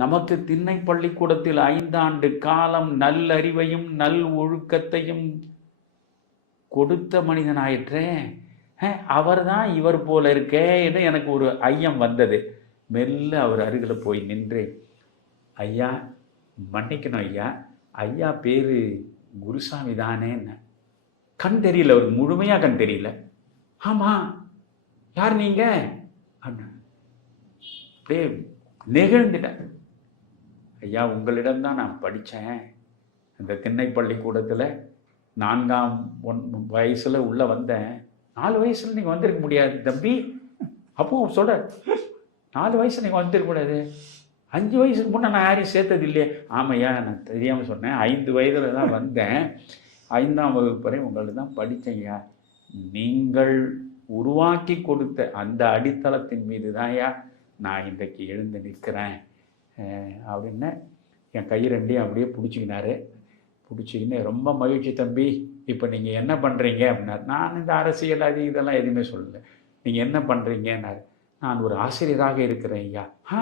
நமக்கு திண்ணை பள்ளிக்கூடத்தில் ஐந்தாண்டு காலம் நல்லறிவையும் நல் ஒழுக்கத்தையும் கொடுத்த மனிதனாயிற்றே. அவர் தான் இவர் போல இருக்கேன்னு எனக்கு ஒரு ஐயம் வந்தது. மெல்ல அவர் அருகில் போய் நின்று. ஐயா மன்னிக்கணும் ஐயா. ஐயா பேரு குருசாமி தானேன்னு. கண் தெரியல அவர் முழுமையாக கண் தெரியல. ஆமாம் யார் நீங்க? அண்ணா. அப்படியே நெகிழ்ந்துட்டேன். ஐயா உங்களிடம்தான் நான் படித்தேன் அந்த திண்ணை பள்ளிக்கூடத்தில் நான்காம் ஒன் வயசில் உள்ளே வந்தேன். நாலு வயசில் நீங்கள் வந்திருக்க முடியாது தம்பி. அப்போ சொல்கிற நாலு வயசு நீங்கள் வந்திருக்க கூடாது. அஞ்சு வயசுக்கு முன்னே நான் யாரையும் சேர்த்தது இல்லையே. ஆமையா நான் தெரியாமல் சொன்னேன். ஐந்து வயதில் தான் வந்தேன். ஐந்தாம் வகுப்பு வரை உங்களை தான் படித்தேன்யா நீங்கள் உருவாக்கி கொடுத்த அந்த அடித்தளத்தின் மீது தான்யா நான் இன்றைக்கு எழுந்து நிற்கிறேன். அப்படின்னு என் கை ரெண்டையும் அப்படியே பிடிச்சிக்கினாரு. பிடிச்சிக்கின்னு ரொம்ப மகிழ்ச்சி தம்பி இப்போ நீங்கள் என்ன பண்ணுறீங்க அப்படின்னாரு. நான் இந்த அரசியல் அது இதெல்லாம் எதுவுமே சொல்லலை. நீங்கள் என்ன பண்ணுறீங்கன்னாரு நான் ஒரு ஆசிரியராக இருக்கிறேன் ஐயா. ஆ